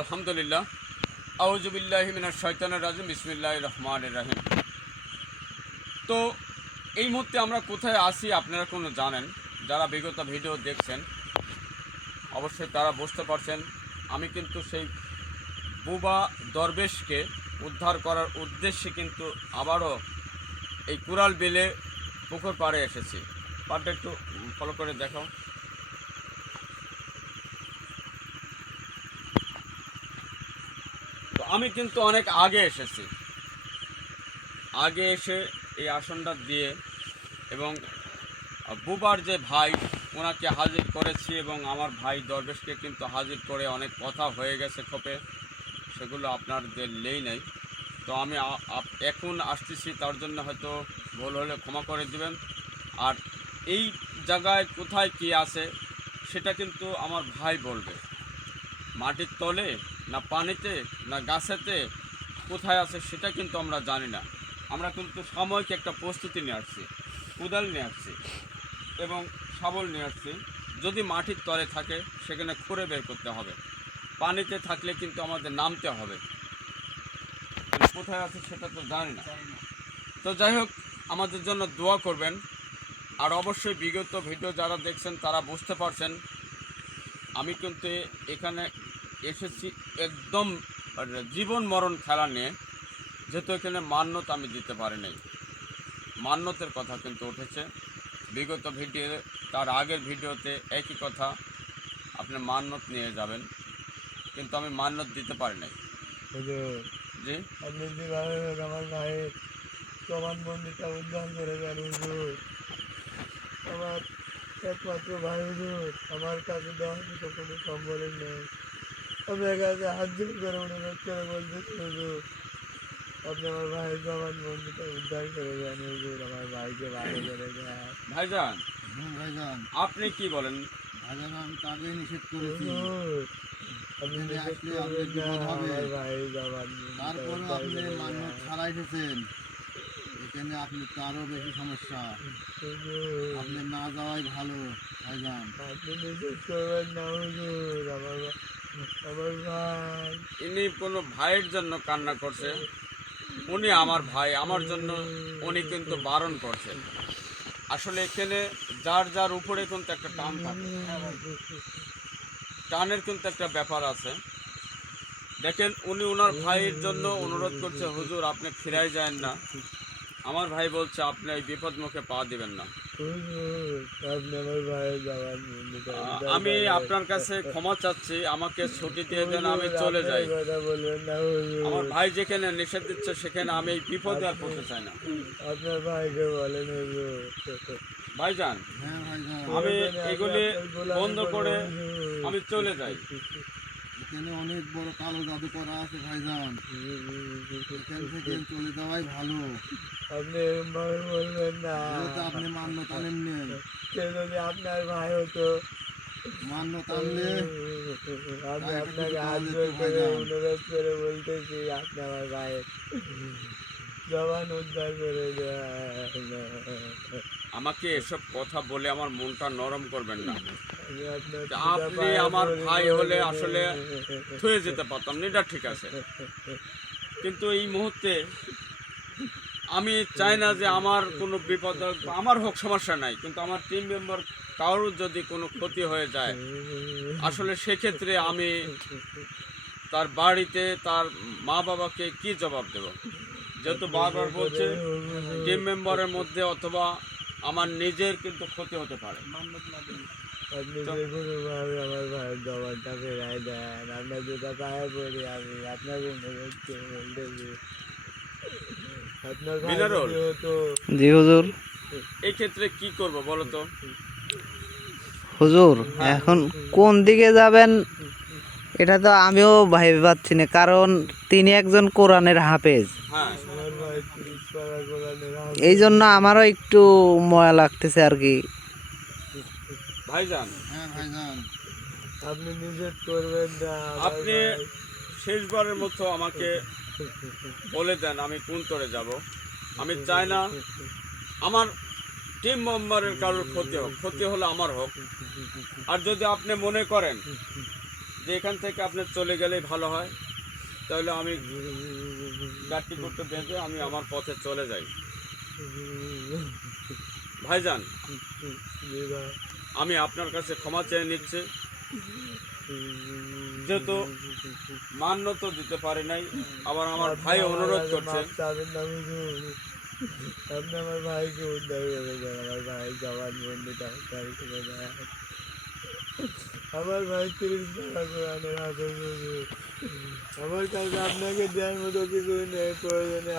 আলহামদুলিল্লাহ। আউযু বিল্লাহি মিনাশ শাইতানির রাজিম। বিসমিল্লাহির রহমানির রহিম। তো এই মুহূর্তে আমরা কোথায় আছি আপনারা কোনো জানেন? যারা বিগত ভিডিও দেখছেন অবশ্যই তারা বুঝতে পারছেন। আমি কিন্তু সেই বুবা দরবেশকে উদ্ধার করার উদ্দেশ্যে কিন্তু আবারও এই কুড়াল বিলে পুকুর পাড়ে এসেছি। পাড়টা একটু ফলো করে দেখো। তো আমি কিন্তু অনেক আগে এসেছি। আগে এসে এই আসনটা দিয়ে এবং বুবার যে ভাই ওনাকে হাজির করেছি এবং আমার ভাই দরবেশকে কিন্তু হাজির করে অনেক কথা হয়ে গেছে খোপে, সেগুলো আপনাদের নেই। তো আমি এখন আসতেছি, তার জন্য হয়তো ভুল হলে ক্ষমা করে দিবেন। আর এই জায়গায় কোথায় কি আছে সেটা কিন্তু আমার ভাই বলবে। মাটির তলে না পানিতে না গাছেতে কোথায় আছে সেটা কিন্তু আমরা জানি না। আমরা কিন্তু সাময়িক একটা প্রস্তুতি নিয়ে আসছি, কোদাল নিয়ে আসছি এবং শাবল নিয়ে আসছি। যদি মাটির তলে থাকে সেখানে খুঁড়ে বের করতে হবে, পানিতে থাকলে কিন্তু আমাদের নামতে হবে। কোথায় আছে সেটা তো জানি না। তো যাই হোক, আমাদের জন্য দোয়া করবেন। আর অবশ্যই বিগত ভিডিও যারা দেখছেন তারা বুঝতে পারছেন আমি কিন্তু এখানে এসেছি একদম জীবন মরণ খেলা নিয়ে। যেহেতু এখানে মান্যত আমি দিতে পারি নাই, মান্যতের কথা কিন্তু উঠেছে বিগত ভিডিও, তার আগের ভিডিওতে একই কথা, আপনি মান্যত নিয়ে যাবেন, কিন্তু আমি মান্যত দিতে পারি নাই। জি, আপনি যেভাবে আমার ভাইয়ের জবানবন্দিটা উদ্ধার করে দেন হুজুর। আমার একমাত্র ভাই হুজুর, আমার কাছে দেওয়ার মতো কোনো সম্বলই নেই। আপনার কাছে হাত জোর করে অনুরোধ করে বলতেছি হুজুর, আপনি আমার ভাইয়ের জবানবন্দিটা উদ্ধার করে দেন হুজুর, আমার ভাইকে ভালো করে দেন। ভাইজান ভাইজান, আপনি কি বলেন? ভাইজান আমি তো আগেই নিষেধ করেছি। হুজুর, আপনি এখানে নিষেধ আসলে করবেন আপনার না, বিপদ হবে। আমার ভাইয়ের জবানবন্দিটা তারপরেও উদ্ধার আপনি করে মান্য দেন। ছাড়া এসেছেন, এখানে আপনি তো আরও বেশি সমস্যা। হুজুর, আপনি না যাওয়াই ভালো ভাইজান। আপনি নিষেধ করবেন না হুজুর, আমার ভাই। ইনি কোনো ভাইয়ের জন্য কান্না করছে, উনি আমার ভাই, আমার জন্য উনি কিন্তু বারণ করছেন। আসলে এখানে যার যার উপরে কিন্তু একটা টান থাকে, টানের কিন্তু একটা ব্যাপার আছে। দেখেন উনি ওনার ভাইয়ের জন্য অনুরোধ করছে, হুজুর আপনি ফিরাই যান না। আমার ভাই বলছে আপনি এই বিপদ মুখে পা দিবেন না। হুজুর, আপনি আমার ভাইয়ের জবানবন্দিটা উদ্ধার আমি করেন। আপনার কাছে ক্ষমা চাচ্ছি, আমাকে ছুটি দিয়ে দেন, আমি হুজুর, চলে আপনি যাই। এই কথা বলবেন না হুজুর। আমার ভাই যেখানে নিষেধ দিচ্ছে সেখানে আমি এই বিপদে আর পড়তে চাই না। আপনার ভাইকে বলেন হুজুর। ভাইজান হ্যাঁ ভাইজান, আমি প্রয়োজনে এগুলি আপনার গোলামি বন্ধ করবো করে হুজুর। আমি চলে যাই। এখানে অনেক বড় কালো জাদু করা আছে ভাইজান। এখান থেকে চলে যাওয়াই ভালো। আপনি এরকম ভাবে বলবেন না। যেহেতু আপনি মান্য টানেননি, সে যদি আপনার ভাই হতো, মান্য টানলে আমি এটা আপনাকে কিছু হাত করা যেত জোর করে ভাইজান। অনুরোধ করে বলতেছি, আপনি আমার ভাইয়ের জবান উদ্ধার করে দেন। আমাকে এসব কথা বলে আমার মনটা নরম করবেন না। আমি আপনার যে পূজা আপনি পায়ে আমার পড়ি ভাই হলে আসলে প্রয়োজনে। থুয়ে যেতে পারতাম না, এটা ঠিক আছে। কিন্তু এই মুহূর্তে আমি চাই না যে আমার কোনো বিপদ হোক, আমার হোক সমস্যা নাই, কিন্তু আমার টিম মেম্বার কারোর যদি কোনো ক্ষতি হয়ে যায়, আসলে সেক্ষেত্রে আমি তার বাড়িতে তার মা বাবাকে কি জবাব দেব? যেহেতু বারবার বলছে টিম মেম্বারের মধ্যে অথবা আমার নিজের কিন্তু ক্ষতি হতে পারে। আপনি তো যে কোনোভাবে আমার ভাইয়ের জবানটা ফেরাই দেন, আপনার যেটা পায়ে পড়ি, আমি আপনাকে অনুরোধ করে বলতেছি, আপনার ভাই মিনারুল, যদি হতো। জি হুজুর। এই ক্ষেত্রে কি করব বলো তো? হুজুর হ্যাঁ, এখন কোন দিকে যাবেন এটা তো আমিও ভাইবে পাচ্ছি না, কারণ তিনি একজন কোরআনের হাফেজ। হ্যাঁ, আমার ভাই 30 পারা কোরআনের এই হাফেজ। জন্য আমারও একটু ময়া লাগতেছে আর কি। ভাইজান হ্যাঁ ভাইজান, আপনি নিষেধ করবেন না, আমার আপনি ভাই। শেষবারের মতো আমাকে বলে দেন আমি কোন তরে যাব। আমি চাই না আমার টিম মেম্বারের কারোর ক্ষতি হোক, ক্ষতি হলে আমার হোক। আর যদি আপনি মনে করেন যে এখান থেকে আপনি চলে গেলেই ভালো হয়, তাহলে আমি গাড়ি করতে বেঁধে আমি আমার পথে চলে যাই। ভাইজান, জি ভাই। আমি আপনার কাছে ক্ষমা চেয়ে নিচ্ছি, যেহেতু মান্য তো দিতে পারি নাই, আবার আমার ভাই অনুরোধ করছে। মাপ চাবেন না হুজুর, আপনি আমার ভাইকে উদ্ধার করে দেন, আমার ভাই জবানবন্দিটা উদ্ধার করে দেন। আমার ভাই 30 পারা কোরআনের হাফেজ হুজুর। আমার কাছে আপনাকে দেওয়ার মতো কিছুই নেই, প্রয়োজনে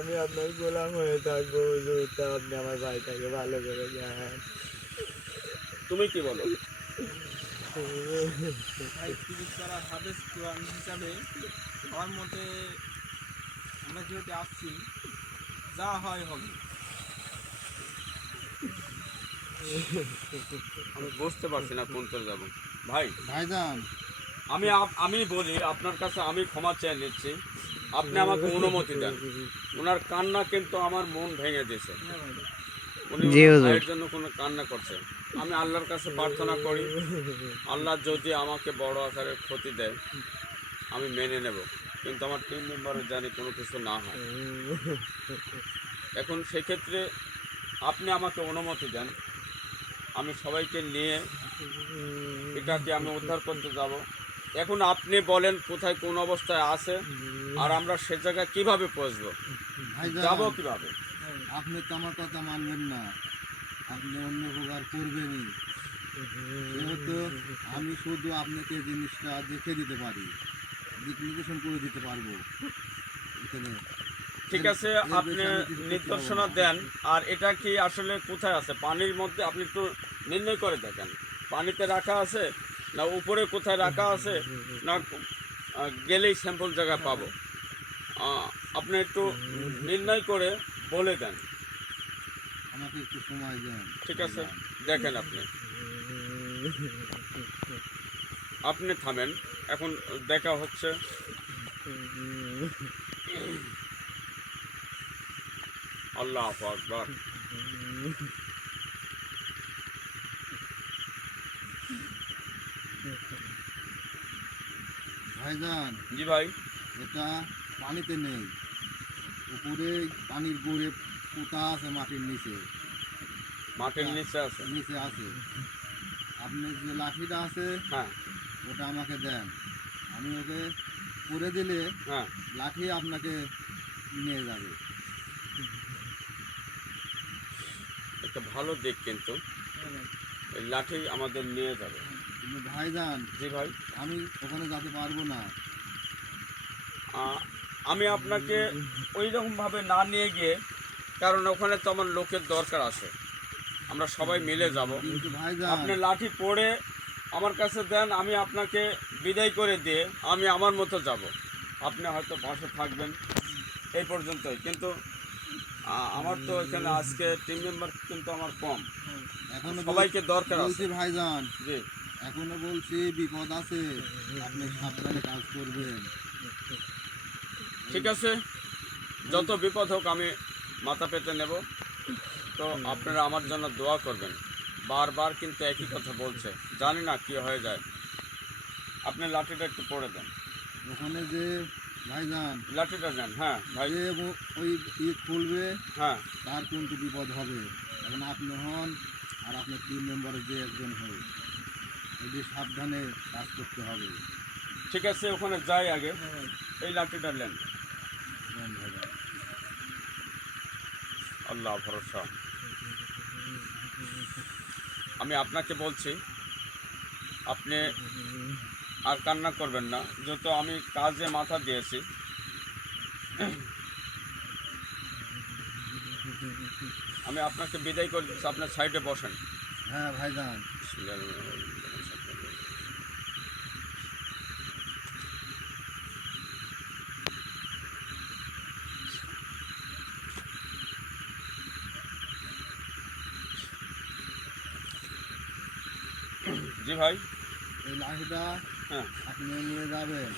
আমি আপনার গোলাম হয়ে থাকবো হুজুর, তা আপনি আমার ভাইটাকে ভালো করে দেন। তুমি কি বলো? ভাই 30 পারা হাদিস কোরআন হিসাবে আমার মতে আমরা যেহেতু আসছি, যা হয় হবে। আমি বুঝতে পারছি না কোন তরে যাবো। ভাই, ভাইজান আমি বলি আপনার কাছে, আমি ক্ষমা চেয়ে নিচ্ছি, আপনি আমাকে অনুমতি দেন। ওনার কান্না কিন্তু আমার মন ভেঙে দিয়েছে। হ্যাঁ ভাই, উনি জি ওনার হুজুর। ভাইয়ের জন্য কোনো কান্না করছে। আমি আল্লাহর কাছে প্রার্থনা করি, আল্লাহ যদি আমাকে বড় আকারের ক্ষতি দেয় আমি মেনে নেব, কিন্তু আমার টিম মেম্বারের জানি কোনো কিছু না হয়। এখন সেক্ষেত্রে আপনি আমাকে অনুমতি দেন, আমি সবাইকে নিয়ে এটাকে আমি উদ্ধার করতে যাব। এখন আপনি বলেন কোথায় কোন অবস্থায় আছে, আর আমরা সে জায়গায় কীভাবে পৌঁছবো, ভাইজান যাবো কীভাবে? আপনি তো আমার কথা মানবেন না, আপনি অন্য প্রকার করবেনই। যেহেতু আমি শুধু আপনাকে জিনিসটা দেখে দিতে পারি, দিক নির্দেশন করে দিতে পারবো এখানে। ঠিক আছে, এর আপনি বেশি আমি কিছু করতে নির্দেশনা পারবো না। দেন। আর এটা কি আসলে কোথায় আছে? পানির মধ্যে আপনি একটু নির্ণয় করে দেখেন, পানিতে রাখা আছে না উপরে কোথায় রাখা আছে, না গেলেই স্যাম্পল জায়গা পাবো? আপনি একটু নির্ণয় করে বলে দেন। আমাকে একটু সময় দেন। ঠিক আছে, দেখেন আপনি আপনি থামেন, এখন দেখা হচ্ছে। আল্লাহ আকবার। ভাইজান জি ভাই, এটা পানিতে নেই, উপরে পানির গোড়ে পোতা আছে মাটির নিচে, মাটির নিচে আছে। নিচে আছে। আপনি যে লাঠিটা আছে হ্যাঁ ওটা আমাকে দেন, আমি ওকে করে দিলে হ্যাঁ, লাঠি আপনাকে নিয়ে যাবে। একটা ভালো দিক, কিন্তু এই লাঠি আমাদের নিয়ে যাবে। কিন্তু ভাইজান জি ভাই, আমি ওখানে যেতে পারবো না। আমি আপনাকে ওই রকমভাবে না নিয়ে গিয়ে, কারণ ওখানে তো আমার লোকের দরকার আছে, আমরা সবাই মিলে যাব। কিন্তু ভাইজান আপনি লাঠি পড়ে আমার কাছে দেন, আমি আপনাকে বিদায় করে দিয়ে আমি আমার মতো যাব। আপনি হয়তো পাশে থাকবেন, এই পর্যন্তই। কিন্তু আমার তো এখানে আজকে টিম মেম্বার কিন্তু আমার কম, এখনো সবাইকে দরকার বলছি আছে। ভাইজান, জি, এখনো বলছি বিপদ আছে, আপনি সাবধানে কাজ করবেন। ঠিক আছে, যত বিপদ হোক আমি মাথা পেতে নেব। তো আপনারা আমার জন্য দোয়া করবেন। বারবার কিন্তু একই কথা বলছে, জানি না কি হয়ে যায়। আপনি লাঠিটা একটু পড়ে দেন, ওখানে যে ভাইজান লাঠিটা নেন। হ্যাঁ ভাই, যে ওই খুলবে হ্যাঁ তার কিন্তু বিপদ হবে। এখন আপনি হন আর আপনার টিম মেম্বারের যে একজন হোক, এটি সাবধানে কাজ করতে হবে। ঠিক আছে, ওখানে যাই আগে। এই লাঠিটা নেন। দেন ভাইজান। আল্লাহ ভরসা। আমি আপনাকে বলছি, আপনি আর কান্না করবেন না, যেহেতু আমি কাজে মাথা দিয়েছি। আমি আপনাকে বিদায় করে দিচ্ছি, আপনার সাইডে বসেন। হ্যাঁ ভাইজান, জি ভাই, এই লাঠিটা হ্যাঁ আপনি নিয়ে যাবেন।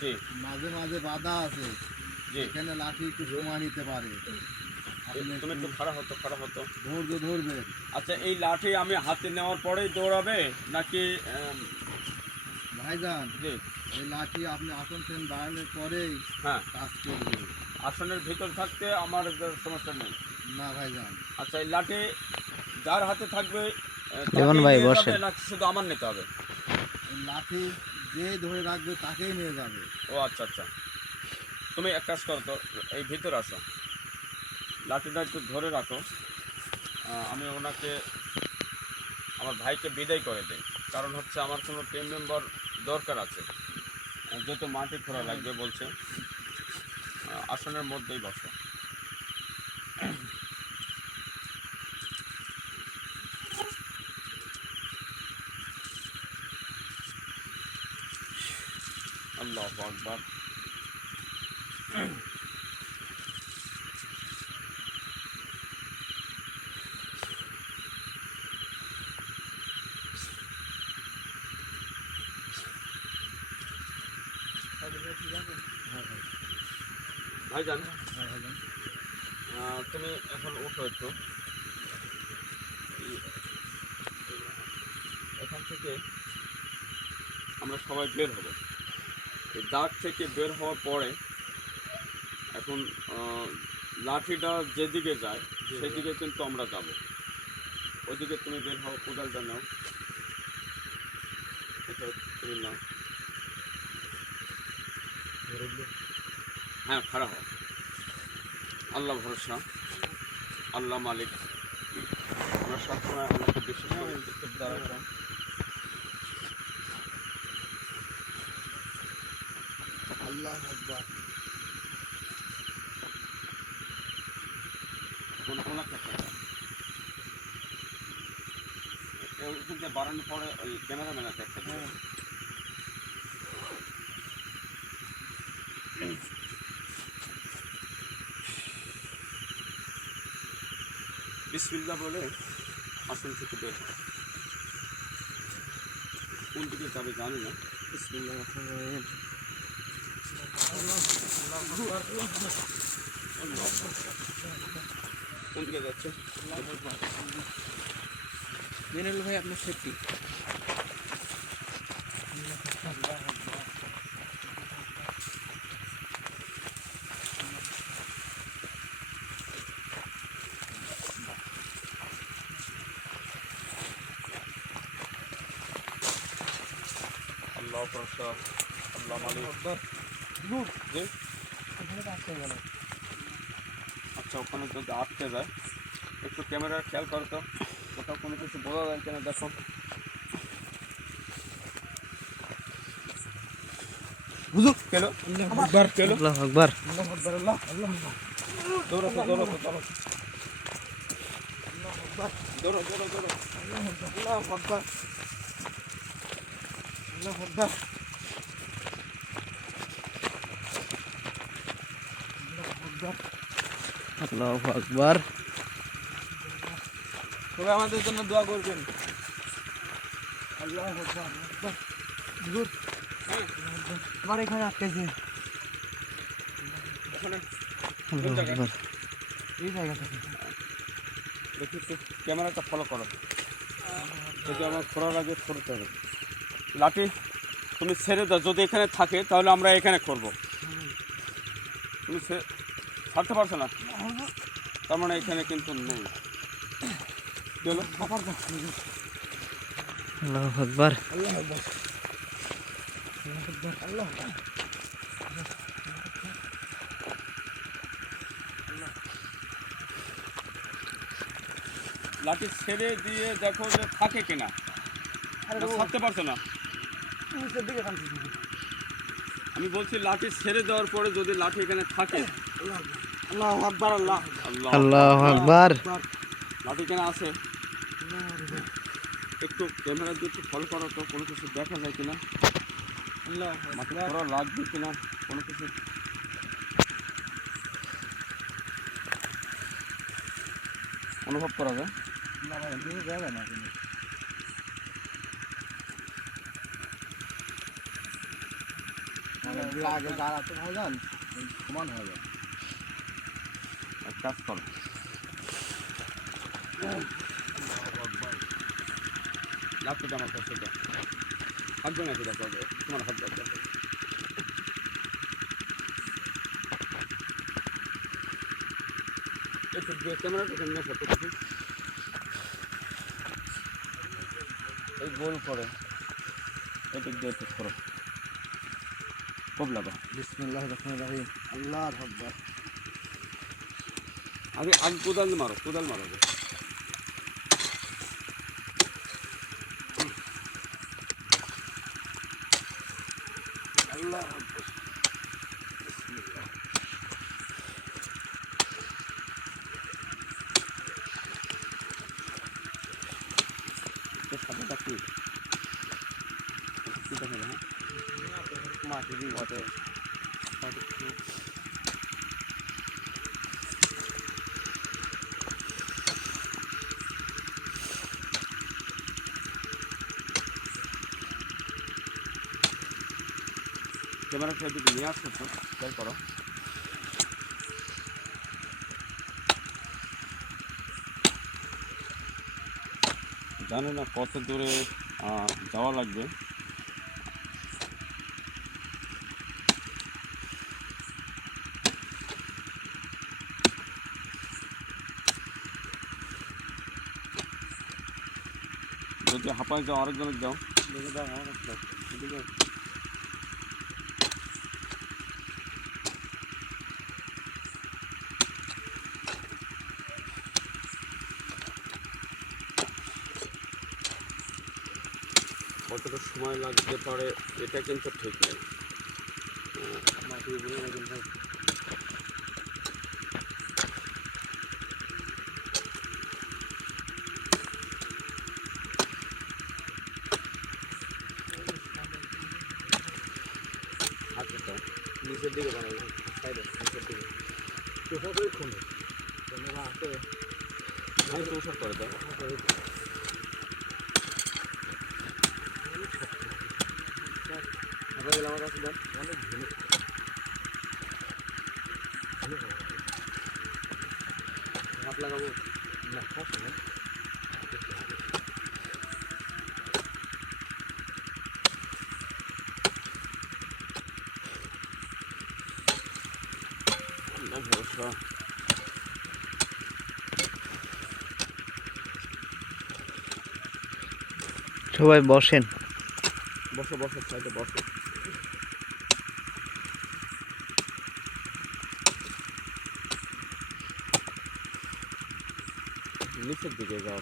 জি মাঝে মাঝে বাধা আছে, জি। এখানে লাঠি একটু সময় নিতে পারে, আপনি তুমি একটু খারাপ হতো। ধৈর্য ধরবেন। আচ্ছা, এই লাঠি আমি হাতে নেওয়ার পরেই দৌড়াবে নাকি ভাইজান জি এই লাঠি আপনি আসন ফ্যান বাড়ানোর পরেই হ্যাঁ, কাজ করবে। আসনের ভিতর থাকতে আমার সমস্যা নেই। না ভাইজান, আচ্ছা, এই লাঠি যার হাতে থাকবে যেমন তাকেই ভাই নিয়ে বসেন। যাবে নাকি শুধু আমার নিতে হবে? এই লাঠি যে ধরে রাখবে তাকেই নিয়ে যাবে। ও আচ্ছা আচ্ছা, তুমি এক কাজ করো তো, এই ভিতরে আসো, লাঠিটা একটু ধরে রাখো। আমি ওনাকে, আমার ভাইকে বিদায় করে দিই, কারণ হচ্ছে আমার কোনো টিম মেম্বার দরকার আছে, যেহেতু মাটি খোঁড়া লাগবে বলছে। আসনের মধ্যেই বসো। আল্লাহু আকবার। ভাইজান, তুমি এখন উঠো একটু। এখান থেকে আমরা সবাই বের হব। এই দাগ থেকে বের হওয়ার পরে এখন লাঠিটা যেদিকে যায় সেদিকে কিন্তু আমরা যাব। ওইদিকে তুমি বের হও, কোদালটা নাও, এটা তুমি নাও। হ্যাঁ, খাড়া হও। আল্লাহ ভরসা, আল্লাহ মালিক, আমরা সবসময় আল্লাহকে বিশ্বাস করি। আল্লাহ আকবার। ওনাকে ওইখান বাড়ানোর পরে ওই ক্যামেরাম্যান আছে একটা। বিসমিল্লাহ বলে আসন থেকে বের হয়। কোন দিকে যাবে জানি না। বিসমিল্লাহ রহমানির রহিম। কোন দিকে যাচ্ছে? মিনারুল ভাই আপনার সেফটি। আল্লাহ ভরসা, আল্লাহ মালিক। জি? আচ্ছা, ওখানে যদি আটকে যায় একটু ক্যামেরা খেয়াল করো তো, কোথাও কোনো কিছু বোঝা যায় কিনা দেখো। বুঝুক কেলো কেলো, আল্লাহু আকবার। দৌড়ো তো, দৌড়ো তো, দৌড়ো দৌড়ো দৌড়ো দৌড়ো। আল্লাহু আকবার। তবে আমাদের জন্য দোয়া করবেন। আমার এখানে আটকেছে ওখানে আল্লাহু আকবার। এই জায়গাটা। দেখি একটু ক্যামেরাটা ফলো করো, যদি আমার খোঁড়ার আগে করতে হবে। লাঠি তুমি ছেড়ে দাও, যদি এখানে থাকে তাহলে আমরা এখানে করব। তুমি ছাড়তে পারছো না, তার মানে এখানে কিন্তু নেই। চলো আল্লাহু আকবার। লাঠি ছেড়ে দিয়ে দেখো যে থাকে কিনা, ছাড়তে পারছো না। আমি বলছি লাঠি ছেড়ে দেওয়ার পরে যদি লাঠি এখানে থাকে। আল্লাহু আকবার। আল্লাহ আল্লাহ, আল্লাহু আকবার। লাঠি এখানে আছে। একটু ক্যামেরা দিয়ে একটু ফলো করো তো, কোনো কিছু দেখা যায় কিনা, মাটি খোঁড়া লাগবে কিনা, কোনো কিছু অনুভব করা যায়। আগে দাঁড়াতে ভাইজান সমান হয়ে যাবে। এক কাজ করো, লাঠিটা আমার কাছে দাও। হাত দিয়ে নাকি দেখো তোমার হাত দেখো একটু ক্যামেরাটা কেমন ফটো দেখি এই গোল করে এদিক দিয়ে একটু করো খুব লাগো বিসমিল্লাহির রহমানির রহিম আল্লাহু আকবার আগে আগে কোদাল মারো আল্লাহু আকবার সাদাটা কি কি দেখে হ্যাঁ মাটি দিয়ে ঘটে ক্যামেরাটা এদিকে নিয়ে আসছো তো খেয়াল করো জানি না কত দূরে যাওয়া লাগবে যদি হাঁপায় যাও আরেকজনের যাও দেখে দাও আমার কাছে এদিকে কতটা সময় লাগতে পারে এটা কিন্তু ঠিক নেই মাটির উপরে এরকম হয়। আচ্ছা তো নিচের দিকে বানাবো সাইডে নিচের দিকে কোথাও খুলে ক্যামেরা আছে আমি তো ওসব করে দাও আপনাদের আমার কাছে দেন অনেক হাত লাগাবো না খাস না ভরসা সবাই বসেন বসো সাইডে বসো নিচের দিকে যাও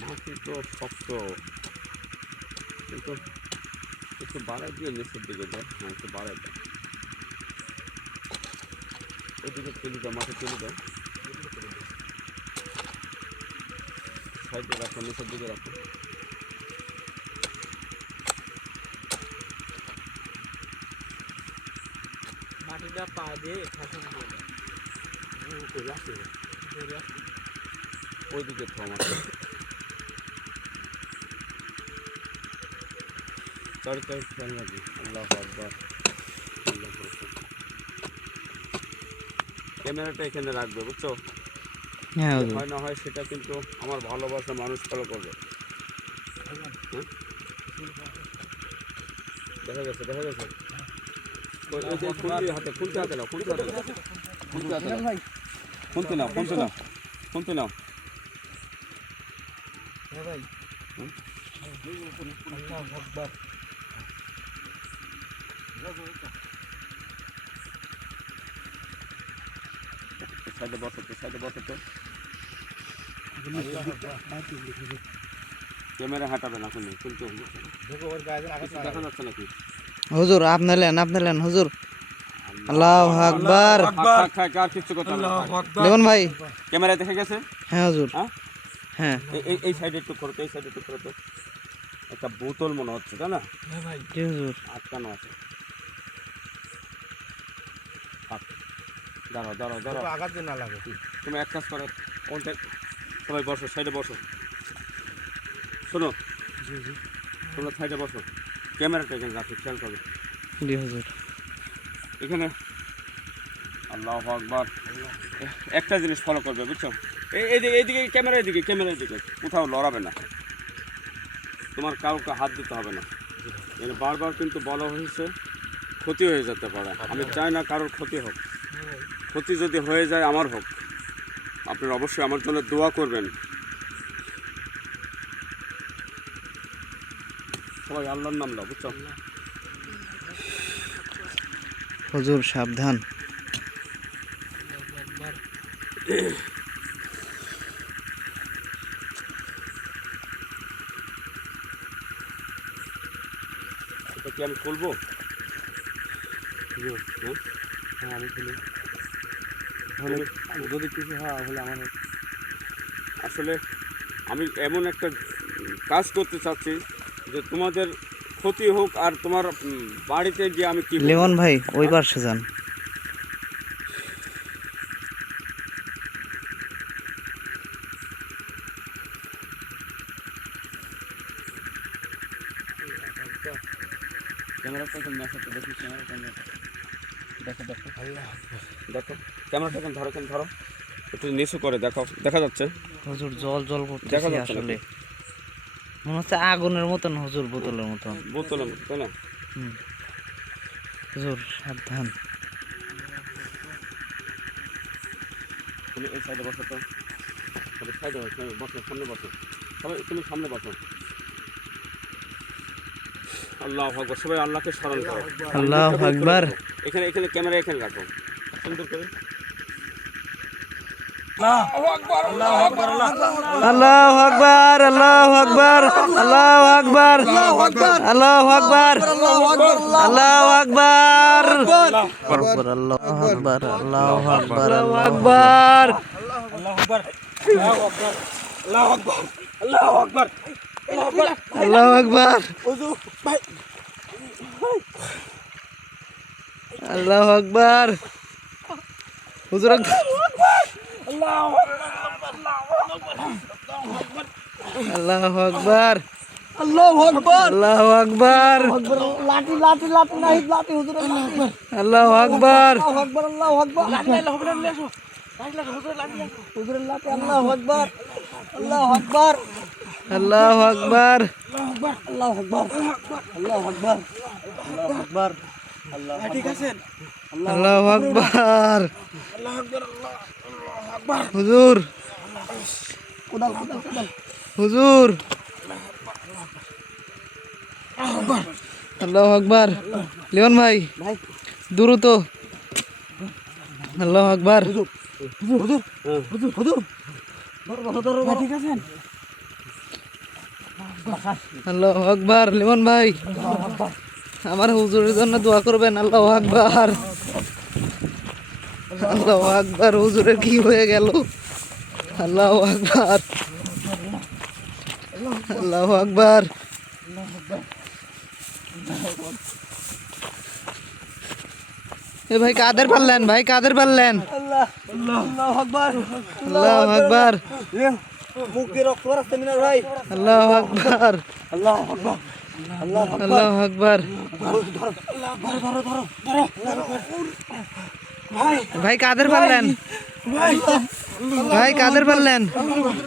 মাটি তো শক্ত কিন্তু একটু বাড়াই দিয়ে নিচের দিকে দাও হ্যাঁ একটু বাড়াই দাও ওইদিকে তুলে দাও মাটি তুলে দাও সাইডে রাখো নিচের দিকে রাখো মাটিটা পা দিয়ে ঠাসা করে ওইদিকে তো মাটি চারিটাই খেয়াল রাখি আল্লাহ আকবার ক্যামেরাটা এখানে রাখবে বুঝছো হ্যাঁ হয় না হয় সেটা কিন্তু আমার ভালোবাসা মানুষ ফলো করবে দেখা গেছে খুলতে হাতে নাও হ্যাঁ ভাই আল্লাহু আকবার সাইডে বসো তো ক্যামেরা হাঁটাবে না খুলতে দেখা যাচ্ছে নাকি হুজুর আপনি লেন হুজুর আল্লাহু আকবার আর কিছু কথা না দেখুন ভাই ক্যামেরা দেখে গেছে হ্যাঁ হুজুর হ্যাঁ হ্যাঁ এই সাইডে একটু করো তো একটা বোতল মনে হচ্ছে, তাই না? হ্যাঁ ভাই। জি হুজুর। আটকানো আছে। থাক, দাঁড়াও দাঁড়াও দাঁড়াও। আঘাত না লাগে। তুমি এক কাজ করো, কোনটা, সবাই বসো, সাইডে বসো। শোনো, তোমরা সাইডে বসো, ক্যামেরাটা এখানে রাখো, খেয়াল করো। জি হুজুর। এখানে আল্লাহু আকবার, একটা জিনিস ফলো করবে, বুঝছো? এইদিকে এইদিকে ক্যামেরার দিকে, ক্যামেরার দিকে কোথাও লড়াবে না, তোমার কাউকে হাত দিতে হবে না। এর বারবার কিন্তু বলা হয়েছে ক্ষতি হয়ে যেতে পারে, আমি চাই না কারোর ক্ষতি হোক। ক্ষতি যদি হয়ে যায় আমার হোক, আপনারা অবশ্যই আমার জন্য দোয়া করবেন। সবাই আল্লাহর নাম নাও, বুঝছো? হুজুর সাবধান। এটা কি আমি খুলবো? হ্যাঁ আমি খুলি, যদি কিছু হয় হলে আমার আসলে আমি এমন একটা কাজ করতে চাচ্ছি যে তোমাদের ক্ষতি হোক, আর তোমার বাড়িতে গিয়ে আমি কি বলবো? লিমন ভাই ওই পাশে যান। ক্যামেরাটা এখন মেশাতে দেখি, ক্যামেরাটা দেখো দেখো দেখো, ক্যামেরাটা এখন ধরো, ধরো একটু নিচু করে দেখো, দেখা যাচ্ছে? হুজুর জল জল দেখা করতেছে যাচ্ছে আসলে, নাকি? মনে হচ্ছে আগুনের মতন হুজুর, বোতলের মতন। বোতলে, তাই না? হুজুর সাবধান। তুমি এই সাইডে বসো তো, সবাই সাইডে বসো, সামনে বসো, সবাই তুমি সামনে বসো। আল্লাহু আকবার, সবাই আল্লাহকে স্মরণ করো। আল্লাহু আকবার। এখানে এখানে ক্যামেরা এখানে রাখো, সুন্দর করে। আল্লাহু আকবার, আল্লাহু আকবার, আল্লাহু আকবার, আল্লাহু আকবার, আল্লাহু আকবার, আল্লাহু আকবার, আল্লাহু আকবার, আল্লাহু আকবার, আল্লাহু আকবার, আল্লাহু আকবার। আল্লাহু আকবার, আল্লাহু আকবার, হুজুর আল্লাহু আকবার, আল্লাহু আকবার, আল্লাহু আকবার, লাঠি লাঠি লাঠি নাহি লাঠি হুজুর আকবার আল্লাহু আকবার, আকবার আল্লাহু আকবার লাঠি লাঠি হুজুর লাঠি হুজুর লাঠি আল্লাহু আকবার আল্লাহু আকবার আল্লাহু আকবার, আল্লাহু আকবার আল্লাহু আকবার আল্লাহু আকবার আল্লাহ ঠিক আছেন আল্লাহু আকবার, হুজুর কোদাল কোদাল কোদাল হুজুর, আল্লাহু আকবার। লিওন ভাই দ্রুত, আল্লাহু আকবার, হুজুর হুজুর ঠিক আছেন আল্লাহু আকবার। লিমন ভাই আমার হুজুরের জন্য দোয়া করবেন। আল্লাহু আকবার, আল্লাহু আকবার। হুজুরের কি হয়ে গেল? আল্লাহু আকবার, আল্লাহু আকবার। এ ভাই কাদের পারলেন? ভাই কাদের পারলেন? আল্লাহু আকবার আল্লাহু আকবার, মুখে রক্ত আসছে মিনার ভাই আল্লাহু আকবার, আল্লাহু আকবার আল্লাহু আকবার। ভাই কাদের পারলেন? ভাই কাদের পারলেন?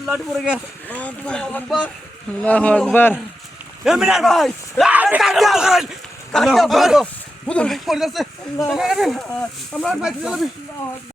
লাঠি পড়ে গেছে আল্লাহু আকবার। এ মিনার ভাই কাট দাও হুজুর পড়ে যাচ্ছে আমরা ভাই চালাবি